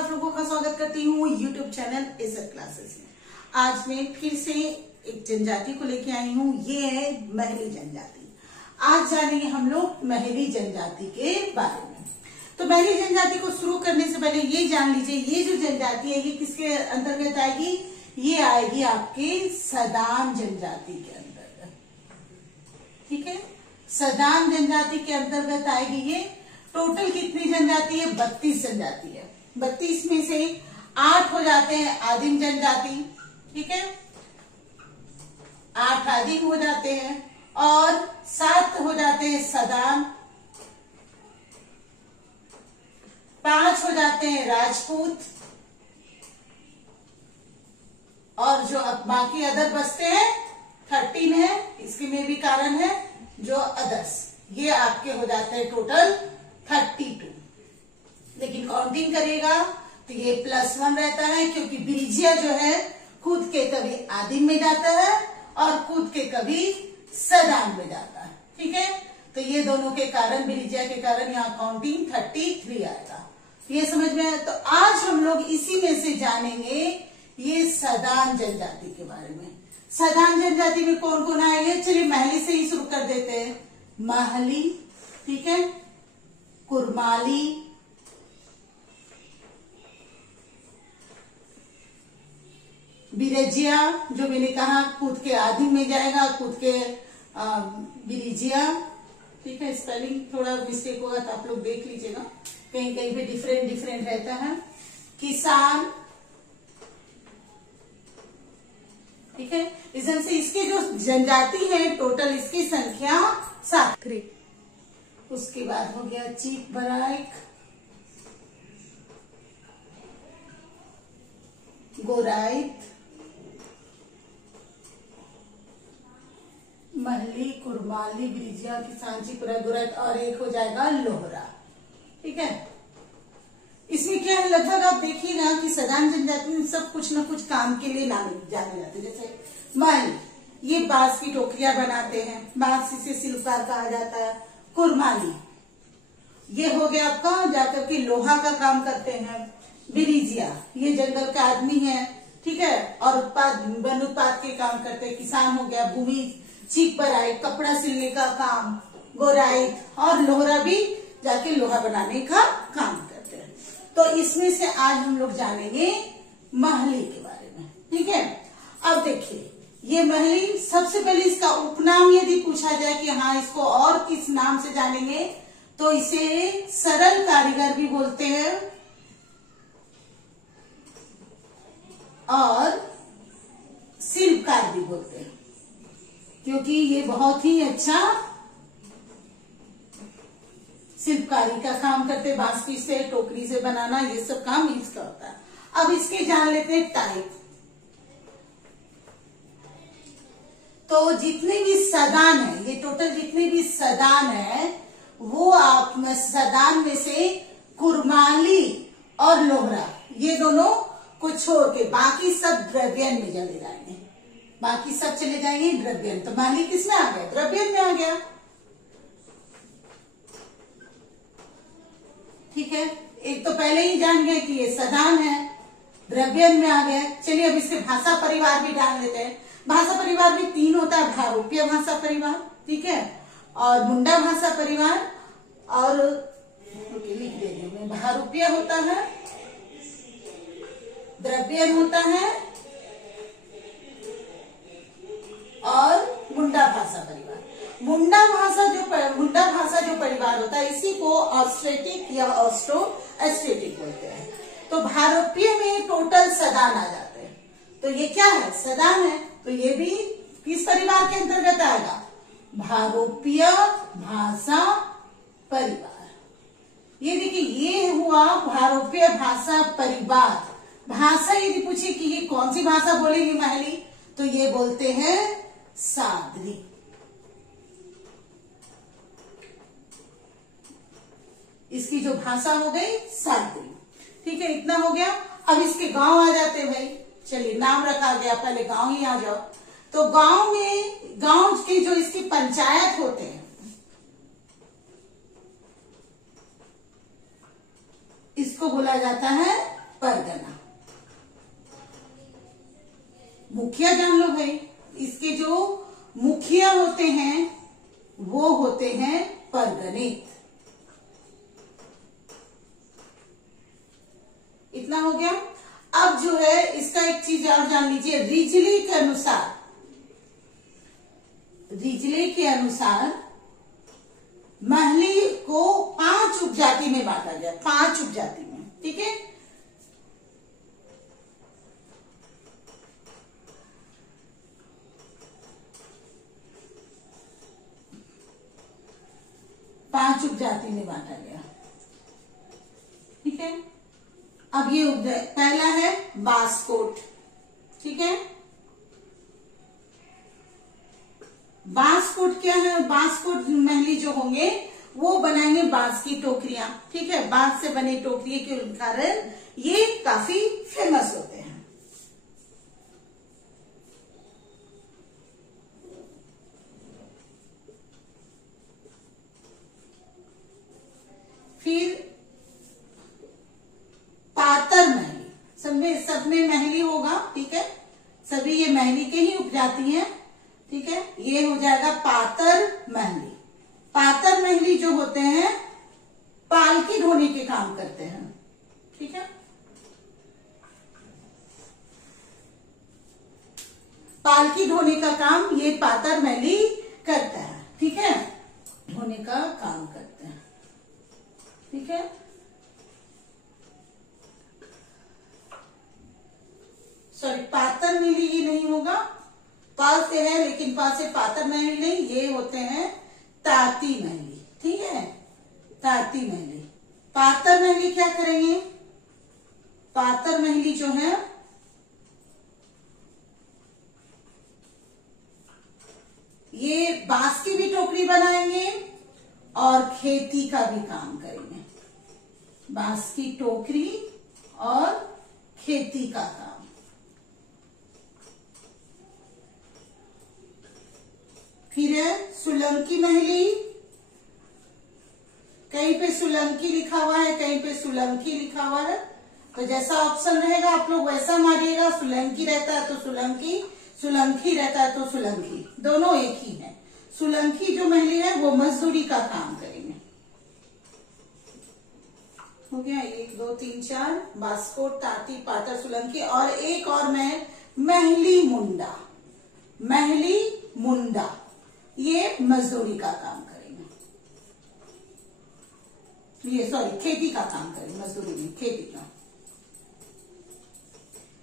आप लोगों का स्वागत करती हूँ यूट्यूब चैनल इज्जत क्लासेस में। आज मैं फिर से एक जनजाति को लेके आई हूँ, ये है महली जनजाति। आज जानेंगे हम लोग महली जनजाति के बारे में। तो महली जनजाति को शुरू करने से पहले ये जान लीजिए, ये जो जनजाति है ये किसके अंतर्गत आएगी? ये आएगी आपके सदान जनजाति के अंतर्गत। ठीक है, सदान जनजाति के अंतर्गत आएगी ये। टोटल कितनी जनजाति है? 32 जनजाति है। 32 में से 8 हो जाते हैं आदिम जनजाति। ठीक है, 8 आदिम हो जाते हैं और 7 हो जाते हैं सदान, 5 हो जाते हैं राजपूत, और जो अब बाकी अदर बचते हैं 13 है। इसके में भी कारण है जो अदर्स, ये आपके हो जाते हैं टोटल 32। लेकिन काउंटिंग करेगा तो ये +1 रहता है, क्योंकि बिरिजिया जो है कूद के कभी आदिम में जाता है और कूद के कभी सदान में जाता है। ठीक है, तो ये दोनों के कारण, बिरिजिया के कारण यहाँ काउंटिंग 33 आएगा। ये समझ में आया? तो आज हम लोग इसी में से जानेंगे ये सदान जनजाति के बारे में। सदान जनजाति में कौन कौन आएंगे? चलिए महली से ही शुरू कर देते हैं। महली, ठीक है, कुरमाली, बिरजिया, जो मैंने कहा कूद के आदिम में जाएगा, कूद के बिरिजिया। ठीक है, स्पेलिंग थोड़ा मिस्टेक होगा तो आप लोग देख लीजिएगा, कहीं कहीं पे डिफरेंट रहता है। किसान, ठीक है, इस तरह से इसके जो जनजाति है टोटल इसकी संख्या 7। उसके बाद हो गया चीक बराइक, गोराइत, महली, कुरमाली, बिरिजिया, किसान, चीक बराइक, गोराइत, और एक हो जाएगा लोहरा। ठीक है, इसमें क्या है, लगभग आप देखिएगा कि सदान जनजाति में सब कुछ न कुछ काम के लिए जाने जाते हैं। जैसे महली, ये बांस की टोकरियां बनाते हैं, बांस से शिल्पकार कहा जाता है। कुरमाली, ये हो गया आपका जाकर के लोहा का काम करते हैं। बिरिजिया, ये जंगल का आदमी है, ठीक है, और वन उत्पाद के काम करते हैं। किसान हो गया भूमि, चीक बराइक, कपड़ा सिलने का काम, गोराइत, और लोहरा भी जाके लोहा बनाने का काम करते हैं। तो इसमें से आज हम लोग जानेंगे महली के बारे में। ठीक है, अब देखिए ये महली, सबसे पहले इसका उपनाम यदि पूछा जाए कि हाँ इसको और किस नाम से जानेंगे, तो इसे सरल कारीगर भी बोलते हैं और शिल्पकार भी बोलते हैं, क्योंकि ये बहुत ही अच्छा शिल्पकारी का काम करते, बांस से टोकरी से बनाना, ये सब काम इसका होता है। अब इसके जान लेते हैं टाइप। तो जितने भी सदान है, ये टोटल जितने भी सदान है, वो आप सदान में से कुरमाली और लोहरा, ये दोनों को छोड़ के बाकी सब द्रव्यन में चले जाएंगे। बाकी सब चले जाएंगे द्रव्यन। तो महली किसमें आ गया? द्रव्यन में आ गया। ठीक है, एक तो पहले ही जान गए कि ये सदान है, द्रव्यन में आ गया। चलिए अब इसके भाषा परिवार भी जान लेते हैं। भाषा परिवार भी 3 होता है, भारोपीय भाषा परिवार, ठीक है, और मुंडा भाषा परिवार, और लिख दे रही हूं मैं, भारोपीय होता है, द्रव्यन होता है, और मुंडा भाषा परिवार। मुंडा भाषा जो परिवार होता है, इसी को ऑस्ट्रेटिक या ऑस्ट्रो एस्टेटिक बोलते हैं। तो भारोपीय में टोटल सदान आ जाते हैं। तो ये क्या है? सदान है। तो ये भी किस परिवार के अंतर्गत आएगा? भारोपीय भाषा परिवार। ये देखिए, ये हुआ भारोपीय भाषा परिवार। भाषा यदि पूछे कि ये कौन सी भाषा बोलेगी महली, तो ये बोलते हैं सादरी। इसकी जो भाषा हो गई सादरी। ठीक है, इतना हो गया। अब इसके गांव आ जाते हैं भाई। चलिए, नाम रखा गया, पहले गांव ही आ जाओ। तो गांव में, गांव के जो इसकी पंचायत होते हैं, इसको बोला जाता है मुखिया होते हैं वो होते हैं परगणित। इतना हो गया। अब जो है इसका एक चीज और जान लीजिए, रिजले के अनुसार महली को 5 उपजाति में बांटा गया, 5 उपजाति में, ठीक है। पांच उपजाति में बांटा गया, ठीक है। अब ये पहला है बांसकोट, ठीक है। बांसकोट क्या है? बांसकोट महली जो होंगे वो बनाएंगे बांस की टोकरियां, ठीक है। बांस से बने टोकरी के कारण ये काफी फेमस होते हैं। फिर पातर महली, सब में महली होगा, ठीक है। सभी ये महली के ही उपजाति हैं, ठीक है। ये हो जाएगा पातर महली। पातर महली जो होते हैं पालकी ढोने के काम करते हैं, ठीक है। पालकी ढोने का काम ये पातर महली करता है, ठीक है। ढोने का काम करते हैं, ठीक है। सॉरी, पातर महली ये नहीं होगा, पाल से है लेकिन पाल से पातर महली नहीं, ये होते हैं ताती महली, ठीक है। ताती महली। पातर महली क्या करेंगे? पातर महली जो है ये बांस की भी टोकरी बनाएंगे और खेती का भी काम करेंगे। बांस की टोकरी और खेती का काम। फिर है सुलंकी महली। कहीं पे सुलंकी लिखा हुआ है, कहीं पे सुलंकी लिखा हुआ है, तो जैसा ऑप्शन रहेगा आप लोग वैसा मारिएगा। सुलंकी रहता है तो सुलंकी, सुलंकी रहता है तो सुलंकी, दोनों एक ही है। सुलंकी जो महली है वो मजदूरी का काम करेंगे। हो गया 1 2 3 4 बांसकोट, ताती, पातर, सुलंकी और एक और महली मुंडा। महली मुंडा ये मजदूरी का काम करेंगे, ये सॉरी खेती का काम करेंगे, मजदूरी नहीं, खेती का।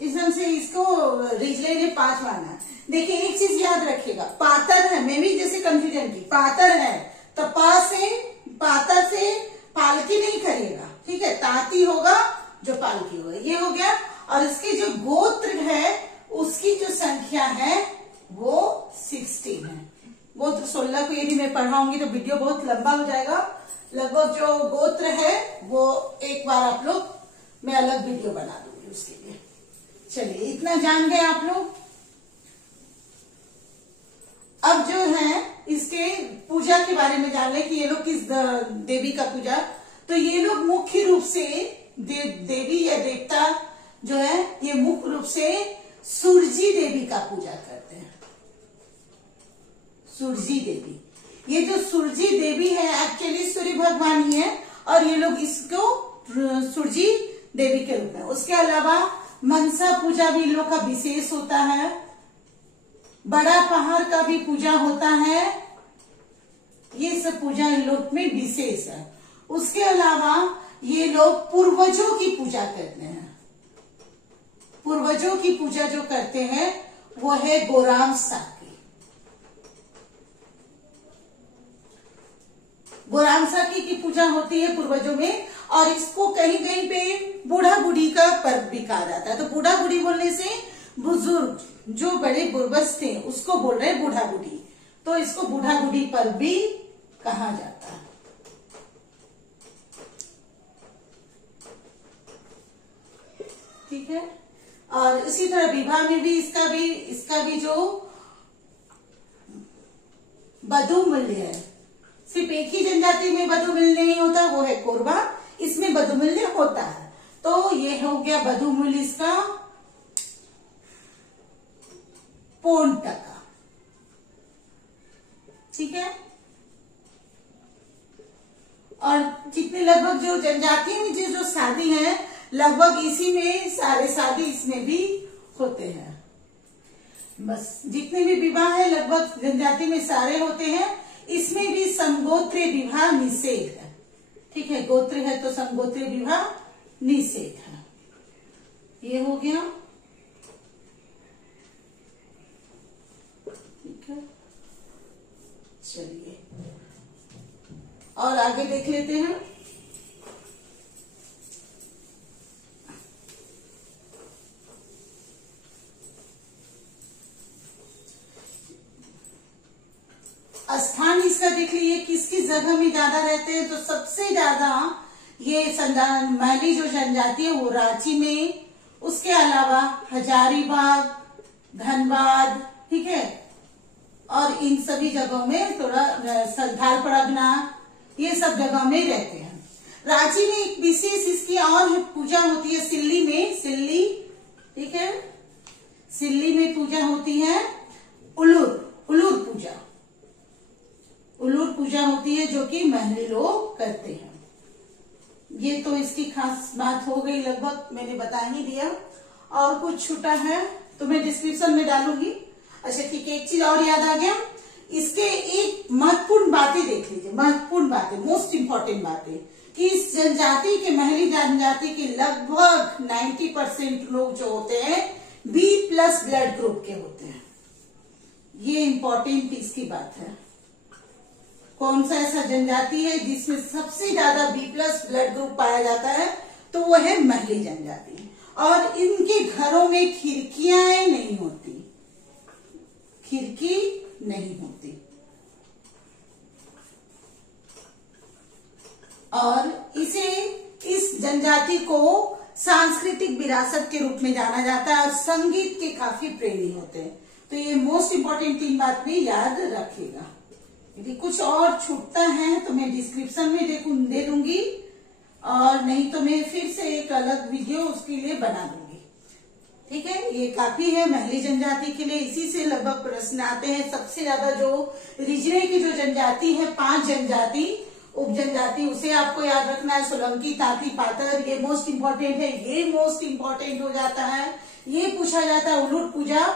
इस ढंग से इसको रिजले ने 5 माना। देखिए एक चीज याद रखिएगा, पातर है, मैं भी जैसे कंफ्यूजन की, पातर है तो पातर से पालकी नहीं करेगा, ठीक है। ताती होगा जो पालकी होगा, ये हो गया। और इसके जो गोत्र है उसकी जो संख्या है वो 16 है। गोत्र 16 को यदि मैं पढ़ाऊंगी तो वीडियो बहुत लंबा हो जाएगा। लगभग जो गोत्र है वो एक बार आप लोग, मैं अलग वीडियो बना दूंगी उसके लिए। चलिए इतना जान गए आप लोग। अब जो है इसके पूजा के बारे में जान लें कि ये लोग किस देवी का पूजा। तो ये लोग मुख्य रूप से देवी या देवता जो है ये मुख्य रूप से सूरजी देवी का पूजा करते हैं। सूरजी देवी, ये जो सूरजी देवी है एक्चुअली सूर्य भगवान ही है और ये लोग इसको सूरजी देवी के रूप में। उसके अलावा मनसा पूजा भी इन लोग का विशेष होता है। बड़ा पहाड़ का भी पूजा होता है, ये सब पूजा इन लोग में विशेष है। उसके अलावा ये लोग पूर्वजों की पूजा करते हैं। पूर्वजों की पूजा जो करते हैं वो है गोरामसा की। गोरामसा की पूजा होती है पूर्वजों में। और इसको कहीं कहीं पे बूढ़ा बूढ़ी का पर्व भी कहा जाता है। तो बूढ़ा बूढ़ी बोलने से बुजुर्ग जो बड़े बुर्बज थे उसको बोल रहे हैं बूढ़ा बूढ़ी, तो इसको बूढ़ा बूढ़ी पर्व भी कहा जाता है। ठीक है। और इसी तरह विवाह में भी इसका भी जो बधू मूल्य है, सिर्फ एक ही जनजाति में बधू मूल्य नहीं होता, वो है कोरबा, इसमें बधू मूल्य होता है। तो ये हो गया बधू मूल्य इसका 5%। ठीक है। और जितने लगभग जो जनजातियों में जो शादी है लगभग इसी में सारे शादी इसमें भी होते हैं। बस जितने भी विवाह है लगभग जनजाति में सारे होते हैं। इसमें भी समगोत्रीय विवाह निषेध है। ठीक है, गोत्र है तो समगोत्रीय विवाह निषेध है। ये हो गया। ठीक है, चलिए और आगे देख लेते हैं। स्थान इसका देख लीजिए किस किस जगह में ज्यादा रहते हैं। तो सबसे ज्यादा ये मैली जो जनजाति है वो रांची में, उसके अलावा हजारीबाग, धनबाद, ठीक है, और इन सभी जगहों में थोड़ा संथाल परगना, ये सब जगह में रहते हैं। रांची में एक विशेष इसकी और पूजा होती है सिल्ली में, सिल्ली, ठीक है, सिल्ली में पूजा होती है उलूर पूजा, उलूर पूजा होती है जो कि महली लोग करते हैं। ये तो इसकी खास बात हो गई, लगभग मैंने बता ही दिया। और कुछ छूटा है तो मैं डिस्क्रिप्शन में डालूंगी। अच्छा ठीक है, एक चीज और याद आ गया, इसके एक महत्वपूर्ण बातें देख लीजिए, महत्वपूर्ण बातें, मोस्ट इम्पोर्टेंट बातें, कि इस जनजाति के महली जनजाति के लगभग 90% लोग जो होते हैं B+ ब्लड ग्रुप के होते हैं। ये इम्पोर्टेंट इसकी बात है। कौन सा ऐसा जनजाति है जिसमें सबसे ज्यादा B+ ब्लड ग्रुप पाया जाता है, तो वो है महली जनजाति। और इनके घरों में खिड़कियां नहीं होती, खिड़की नहीं होती। और इस जनजाति को सांस्कृतिक विरासत के रूप में जाना जाता है और संगीत के काफी प्रेमी होते हैं। तो ये मोस्ट इम्पोर्टेंट 3 बात भी याद रखिएगा। यदि कुछ और छूटता है तो मैं डिस्क्रिप्शन में दे दूंगी, और नहीं तो मैं फिर से एक अलग वीडियो उसके लिए बना दूंगी। ठीक है, ये काफी है महली जनजाति के लिए। इसी से लगभग प्रश्न आते हैं। सबसे ज्यादा जो रिजने की जो जनजाति है, 5 जनजाति उप जनजाति, उसे आपको याद रखना है। सोलंकी, तांती, पातर, ये मोस्ट इम्पोर्टेंट है। ये मोस्ट इम्पोर्टेंट हो जाता है। ये पूछा जाता है उलूर पूजा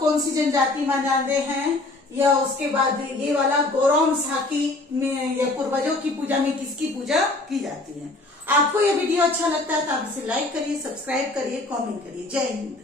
कौन सी जनजाति मानते हैं, या उसके बाद ये वाला गोरोम साकी में या पूर्वजों की पूजा में किसकी पूजा की जाती है। आपको ये वीडियो अच्छा लगता है तो आप इसे लाइक करिए, सब्सक्राइब करिए, कमेंट करिए। जय हिंद।